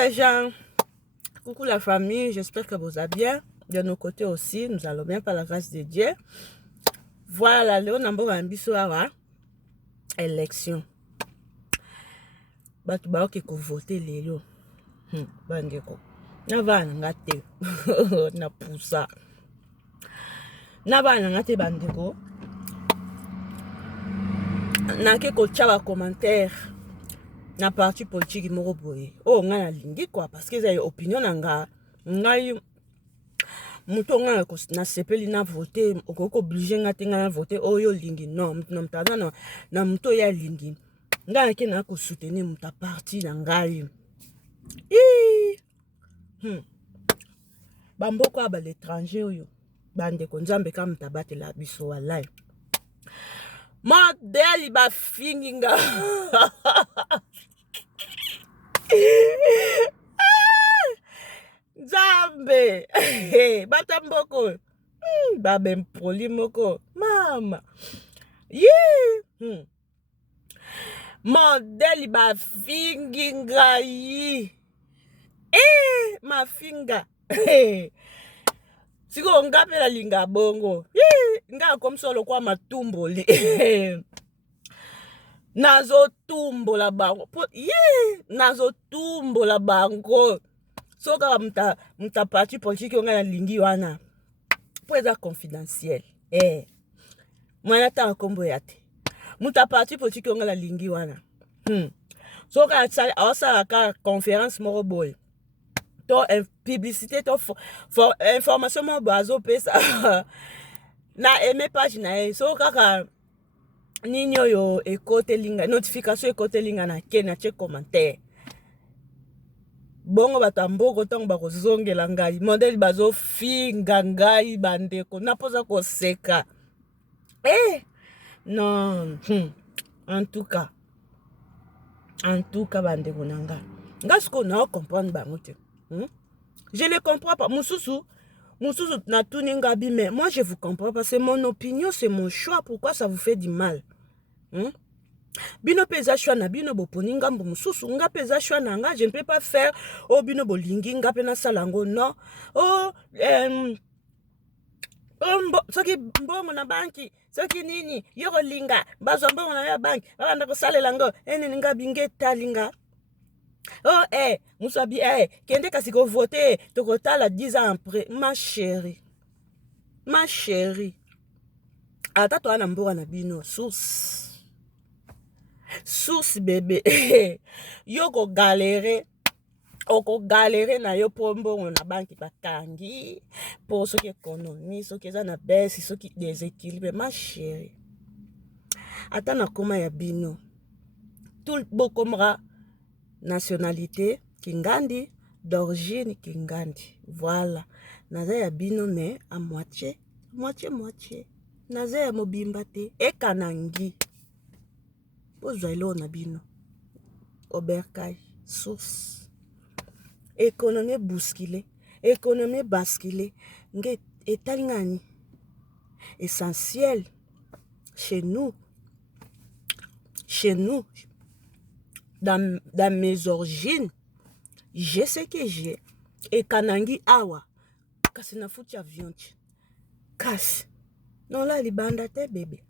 les gens, coucou la famille, j'espère que vous allez bien. De nos côtés aussi, nous allons bien par la grâce de Dieu. Voilà, Léo Nambo Ambiso Awa, élection. Batu ba oke ko voter lelo. Bandeko. Na bana ngate. Na poussa. Na bana ngate bandeko. Na ke ko tchaba commentaire. Na parti politique moko boye. Oh nga na lingi quoi parce que c'est opinion nga. Ngai muto nga na sepeli na voter okoko obligé nga tenga na voter oyo lingi non mtaza na muto ya lingi nga ke na ko soutenir muta parti na ngai bamboko aba l'étranger oyo bande ko nzambe ka mutabate la biso wallahi modeli ba finginga Nzambe batamboko babe mpoli moko mama modeli bafingi ngai mafinga siko ngapela linga bongo nga komsolo kwa matumboli nazotumbola bango nazotumbola bango soka muta parti politique onga na lingi wana po eza confidentiel mwana ta kombo ya te muta parti politique onga na lingi wana soka osala ka conférence moko boye to publicité to information mo bazo pesa na aimé page na ye so kaka nini oyo ekotelinga notification ekotelinga na ke na che commentaire bongo bato mboko ntango bakozongela ngai modeli bazofinga ngai bandeko napoza koseka non en tout cas bandeko na ngai sikoyo nao comprendre bango te je ne comprends pas mususu na tuni ngabi mais moi je vous comprends pas c'est mon opinion c'est mon choix pourquoi ça vous fait du mal bino peza choix na bino boponi ngambo mususu nga peza choix na nga je ne peux pas faire bino bolingi nga pe na salango non soki mbongo na banki soki nini yoko linga bazwa mbongo na ya banki babanda kosalela ngo enini nga binge talinga musabi kende kasi ko voter tokotala 10 ans après ma chérie ata to ana mboka na bino source bébé yoko galere na yo po mbongo na banki bakangi po soki économie soki eza na baisse soki déséquilibre ma chérie ata na koma ya bino tout bokomra nationalité kingandi d'origine kingandi voilà naza ya bino mais à moitié naza ya mobimba te ekanangi bozwa elo na bino oberkai source économie bousculée économie basculée nge etali ngani essentiel chez nous dans mes origines j'ai ce que j'ai ekanangi awa kasi na futi avion kasi non la libanda te bébé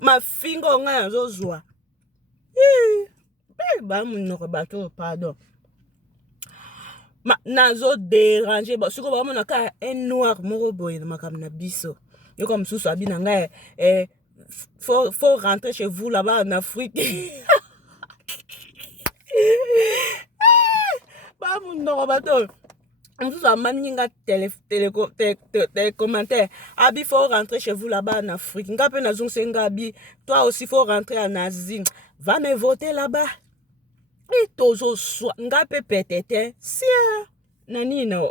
mafingo nga yazozwa bamunoko bato pardon nazo déranger siko bamona ka un noir moko boye na makambo na biso yoko mosusu abi na ngai faut rentrer chez vous là-bas en Afrique bamunoko bato mosusu amani nga commentaire abi faut rentrer chez vous là-bas en Afrique nga pe nazongise nga abi toi aussi faut rentrer en Asie va me voter là-bas tozo swa nga pe petete sia nanino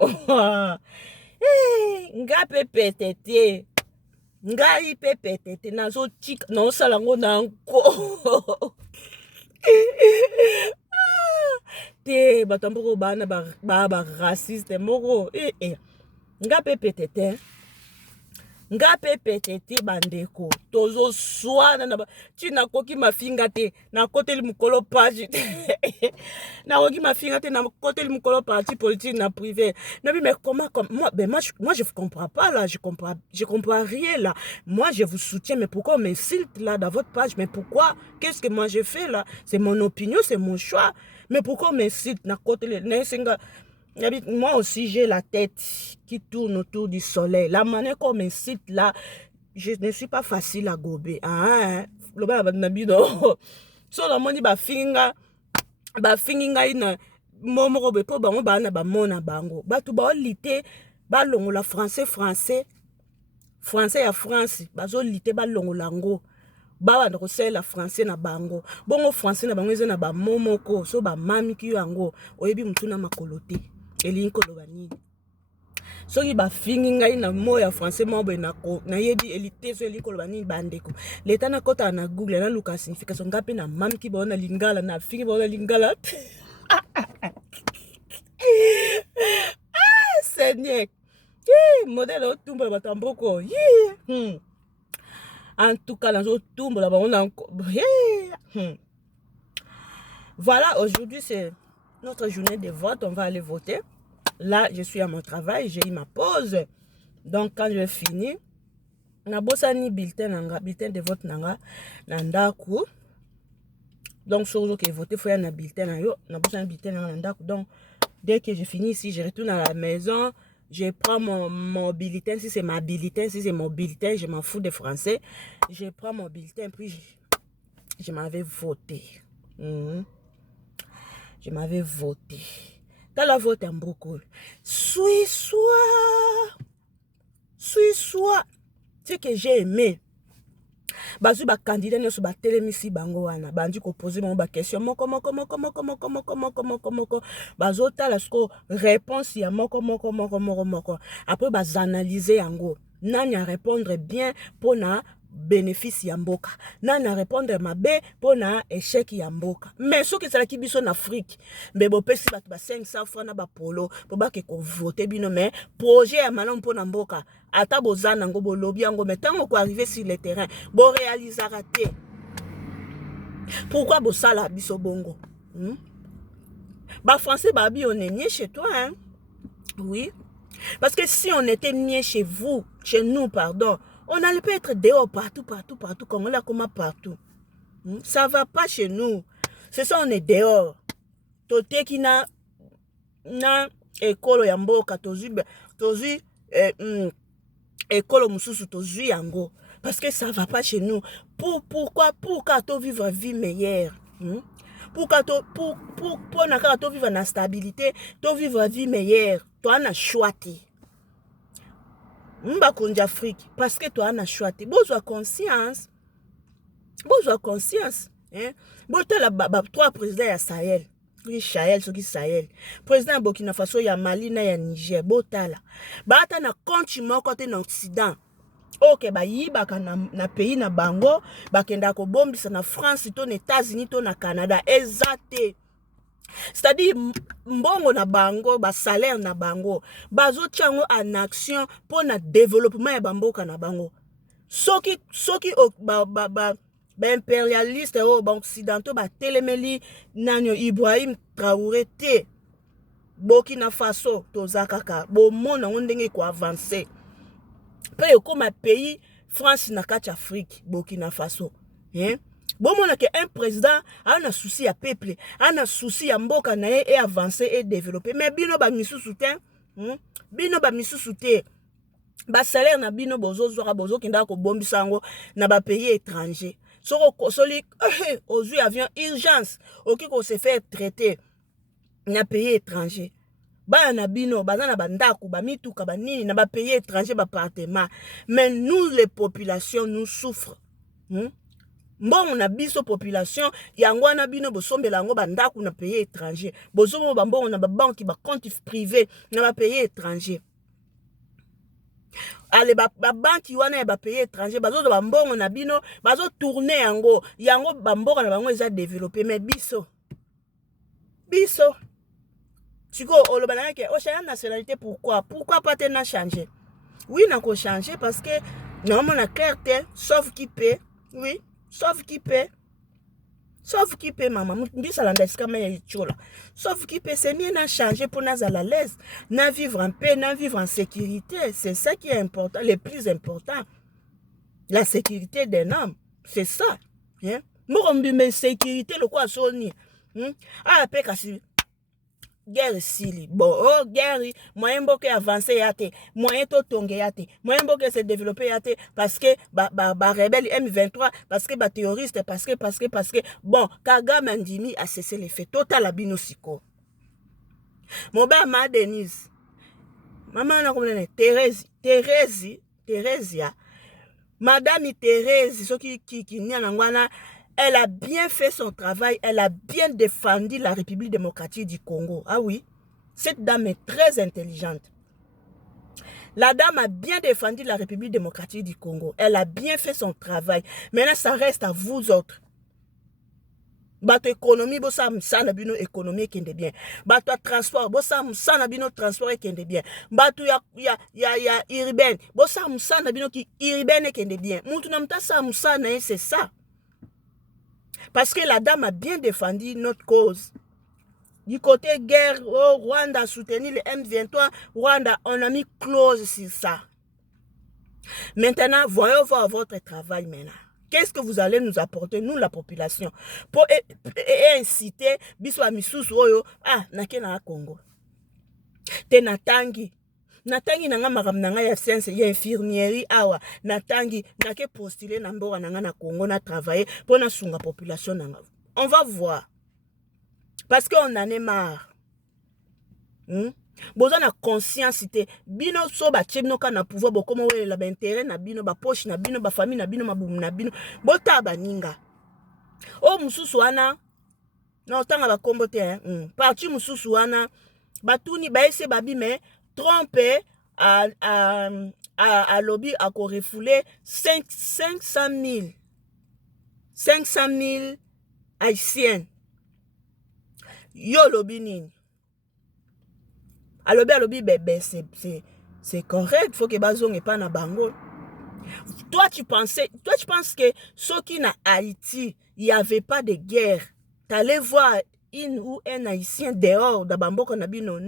nga pe petete ngai pe petete nazo tika no salango na nko te batamboko bana ba raciste moko nga pe petete nga pe petete bandeko tozo swana na ti na koki mafinga te na koteli mukolo page na koki mafinga te na koteli mukolo parti politique na privé na mais comment comme moi je comprends pas là, je comprends rien là. Moi je vous soutiens, mais pourquoi on m'insulte là dans votre page? Mais pourquoi? Qu'est-ce que moi j'ai fait là? C'est mon opinion, c'est mon choix, mais pourquoi on m'insulte na koteli na singa? Moi aussi, j'ai la tête qui tourne autour du soleil. La manière qu'on m'incite là, je ne suis pas facile à gober. Le bas na bino. So la moni ba finga ina momo be po bango ba na ba mona bango. Ba tu ba lité ba longola français ya France. Ba zo lité ba longola ngo. Ba na ko la français na bango. Bongo français na bango eza na ba momoko so ba mami ki yango. Oyebi mutuna makolote. Eli koloba nini soki bafingi ngai na mo ya français mo be na yebi elite so eli koloba nini bandeko leta na kota na google na luka signification ngapi na mami ki bona lingala na fingi bona lingala Seigneur modèle otumba batamboko en tout cas nazo tumba la bango voilà, aujourd'hui c'est notre journée de vote, on va aller voter. Là, je suis à mon travail, j'ai eu ma pause. Donc, quand je finis, na bosani bulletin de vote nanga nandaku. Donc, sur le voter, il faut y avoir un bulletin na bosani bulletin nandaku. Donc, dès que je finis ici, je retourne à la maison, je prends mon bulletin. Si c'est ma bulletin, si c'est mon bulletin, je m'en fous des Français. Je prends mon bulletin, puis je m'avais voté. Je m'avais voté. Dans la vote en beaucoup. Suis-soi. Ce que j'ai aimé. Bazu ba candidat ne so ba telemisi bango wana. Bandi ko poser mon ba question. Moko. Bazo tala sko réponse ya moko. Après baz analyser yango. Nani a répondre bien pour na bénéfice ya mboka. Nani a répondre mabe pour na échec ya mboka. Mais ce que c'est la qui biso en Afrique. Mais bo pesi bat ba 500 francs na ba polo pour ba ke ko voter bino mais projet ya malam pour na mboka. Ata bozana ngo bo lobby yango mais tant ko arriver sur le terrain, bo réaliser raté. Pourquoi bo sala biso bongo? Ba français ba bi on est mieux chez toi hein. Oui. Parce que si on était mieux chez vous, chez nous pardon, on n'allait pas être dehors partout, comme on l'a comme partout. Ça va pas chez nous. C'est ça, on est dehors. Tote qui na école yamboka tozu école mususu tozu yango. Parce que ça va pas chez nous. Pourquoi to vivre une vie meilleure? Pourquoi to vivre en stabilité, to vivre une vie meilleure? Toi na choisi. Mba konja Afrique parce que toi na choisi. Besoin conscience. Hein? Bote la trois présidents ya Sahel. Oui, Sahel, ce qui Sahel. Président Burkina Faso ya Mali na ya Niger. Botala. Bata na continent côté na Occident. Ok, ba yibaka na pays na bango, bakenda ko bombisa na France, to na États-Unis, to na Canada. Exacté. C'est-à-dire mbongo na bango, ba salaire na bango, bazo tiango en action pour na développement ya bamboka na bango. Soki ba impérialiste ba occidentaux ba telemeli nanyo Ibrahim Traoré te Burkina Faso tozakaka bo mona ndenge ko avancer. Pe comme un pays France na kati Afrique Burkina Faso. Hein? Bon, on a un président a un souci à peuple, a un souci à mboka na et avancer et développer. Mais bino ba misu soutien, bino ba misu soutien. Ba salaire na bino bozo kinda ko bombisa ngo na ba pays étranger. Soko soli aux avions urgence, OK ko se faire traiter na pays étranger. Ba na bino bazana bandaku ba mituka ba nini na ba pays étranger ba appartement. Mais nous les populations nous souffrent. Mbongo na biso population yango na bino bosombela yango bandaku na pays étranger bozomo bambongo na banque ba compte privé na ba pays étranger ale ba banque wana ya ba pays étranger bazo bambongo na bino bazo tourner yango bambongo na bango eza développer mais biso siko oloba na ke o changer nationalité pourquoi pas te na changer oui na ko changer parce que Non, mon a clarté, sauf qui paie. Oui, sauf qui paie. Sauf qui peut, maman. Sauf qui peut, c'est mieux n'a changer pour nous à la l'aise. N'a vivre en paix, n'a vivre en sécurité. C'est ça qui est important, le plus important. La sécurité d'un homme. C'est ça. Hein? Moi, mais sécurité, le quoi, soni. Ah, pe kasi. Guerre sili. Bon, oh, guerre, moyen boke avancer yate, moyen to tongue yate, moyen boke se développer yate, parce que, rebelle M23, parce que, terroriste, parce que, bon, Kagame Ndimi a cessé les faits, total abino siko. Mon ba ma Denise, maman na komene, Thérèsia, madame Thérèse, ce qui n'y a n'angwana, elle a bien fait son travail, elle a bien défendu la République démocratique du Congo. Ah oui, cette dame est très intelligente. La dame a bien défendu la République démocratique du Congo. Elle a bien fait son travail. Maintenant, ça reste à vous autres. Bato économie, bossa msana bino économie kende bien. Bato transport, bossa msana bino transport kende bien. Bato ya urbaine, bossa msana bino ki urbaine kende bien. Muntu na mtasa msana, c'est ça. Parce que la dame a bien défendu notre cause. Du côté guerre, oh, Rwanda a soutenu le M23. Rwanda, on a mis clause sur ça. Maintenant, voyons voir votre travail maintenant. Qu'est-ce que vous allez nous apporter, nous, la population, pour inciter, biswa misusu oyo, nake na Congo. Te natangi. Natangi nanga maram nanga ya science ya infirmieri awa natangi nake postuler na mboka nanga na Congo na travailler pour na sunga population nanga. On va voir. Parce qu'on en est marre. Besoin na conscience te bino so ba chebno ka na pouvoir bokoma welela ba intérêt na bino ba poche na bino ba famille na bino mabumu na bino bota baninga. O mususu wana na otanga ba kombo te parti mususu wana batuni ba ese babi mais tromper à lobby à refouler 500 000 haïtiens. Yo lobby nini. Alobi bébé c'est correct, faut que bazonge pas na bango. Toi tu penses que ceux qui na Haïti, il y avait pas de guerre. T'allais voir une ou un haïtien dehors da bamboko na bino.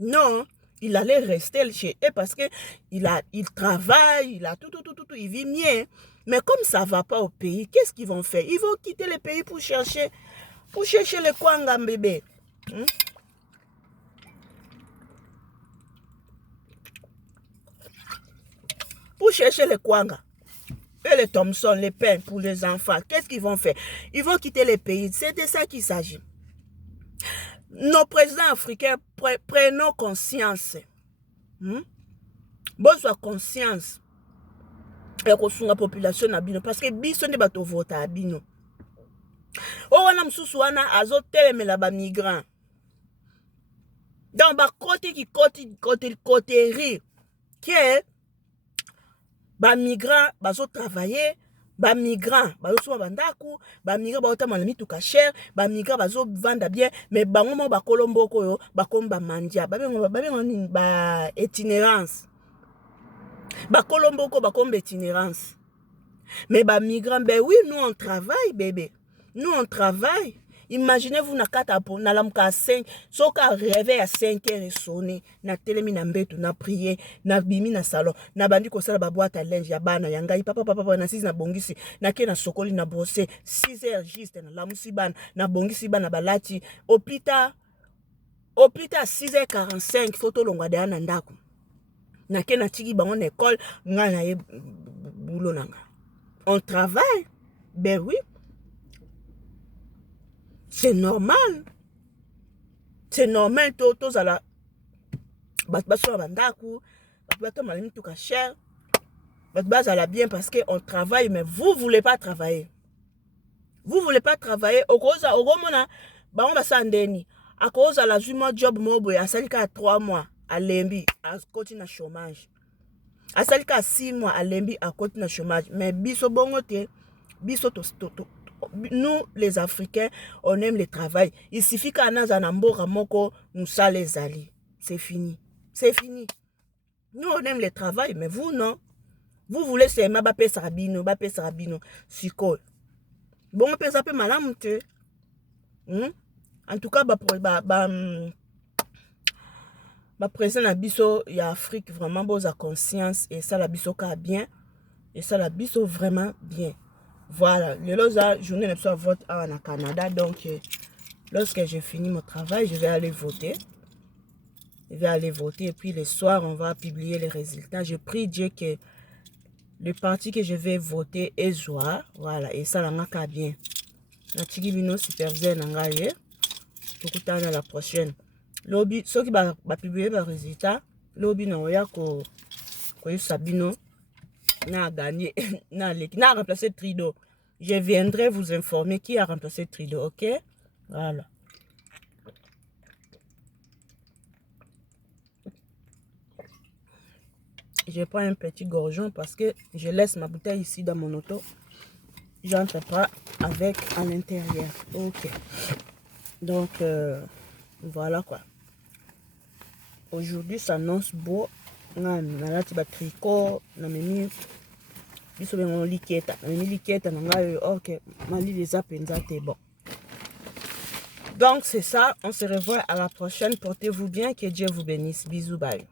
Non, il allait rester chez eux parce que il travaille, il a tout, il vit bien. Mais comme ça va pas au pays, qu'est-ce qu'ils vont faire? Ils vont quitter le pays pour chercher le kwanga bébé. Pour chercher les kwanga. Et les Thompson, les pains pour les enfants. Qu'est-ce qu'ils vont faire? Ils vont quitter les pays. C'est de ça qu'il s'agit. Nos présidents africains, prenons conscience. Bon, soit conscience. Et qu'on soit la population nabino. Parce que biso ne bato vote à bino. Oh, on a msusu wana azo teleme la ba migrant. Dans ba côté ri. Que ba migrant bazo travailler. Ba migrant bazo souma bandaku. Ba migrant bazo tamana mituka cher. Ba migrant bazo vanda bien. Mais bango mo ba kolombo koyo. Ba komba mandia. Ba itinérance. Ba kolombo ko ba komba itinérance. Mais ba migrant, ben oui, nous on travaille, bébé. Nous on travaille. Imaginez-vous na katapo, na lamka 5, soka réveil à 5 heures et sonné, na telemi na mbetu, na prier, na bimi na salon, na bandi ko sala ba boîte à linge ya bana yangai papa na 6 na bongisi, na ke na sokoli na brosser 6 heures juste na lamusi bana, na bongisi bana balati, au plus tard 6h45 photo longwa de na ndako. Na ke na tiki bango na école, nga na ye boulot nanga. On travaille. Ben oui. C'est normal. C'est normal. Tous à la. Batbaso bandaku. Batbato malimi tout ka cher. Batbaz à la bien parce qu'on travaille, mais vous voulez pas travailler. Vous voulez pas travailler. Au cause au mona. Ba on ba sandeni. À cause à la juma job mobo ya salika 3 mois à lembi à côté na chômage. À salika 6 mois à lembi à côté na chômage. Mais biso bongote. Biso to nous les Africains, on aime le travail. Il suffit qu'à Nazanambo Ramoko nous les alliés. C'est fini. C'est fini. Nous on aime le travail, mais vous non. Vous voulez seulement bape sarabino, siko. Bon, pesa pe malamu te. En tout cas, présent na biso ya Afrique vraiment boza conscience et ça la biso ka bien et ça la biso vraiment bien. Voilà, le journée de soit vote en Canada, donc lorsque j'ai fini mon travail, je vais aller voter. Je vais aller voter et puis le soir on va publier les résultats. Je prie Dieu que le parti que je vais voter est joie. Voilà, et ça la bien. Na tiki bino superviseur nangaye. Tout à la prochaine. Lobby, ceux qui va publier les résultats, lobby na oya ko Sabino n'a gagné, n'a remplacé Trudeau. Je viendrai vous informer qui a remplacé Trudeau, ok? Voilà. Je prends un petit gorgeon parce que je laisse ma bouteille ici dans mon auto. J'entre pas avec à l'intérieur. Ok. Donc, voilà quoi. Aujourd'hui, ça annonce beau. On a un tricot, on a mis liquette, ok, mali les appenzate bon. Donc c'est ça, on se revoit à la prochaine, portez-vous bien, que Dieu vous bénisse, bisous, bye.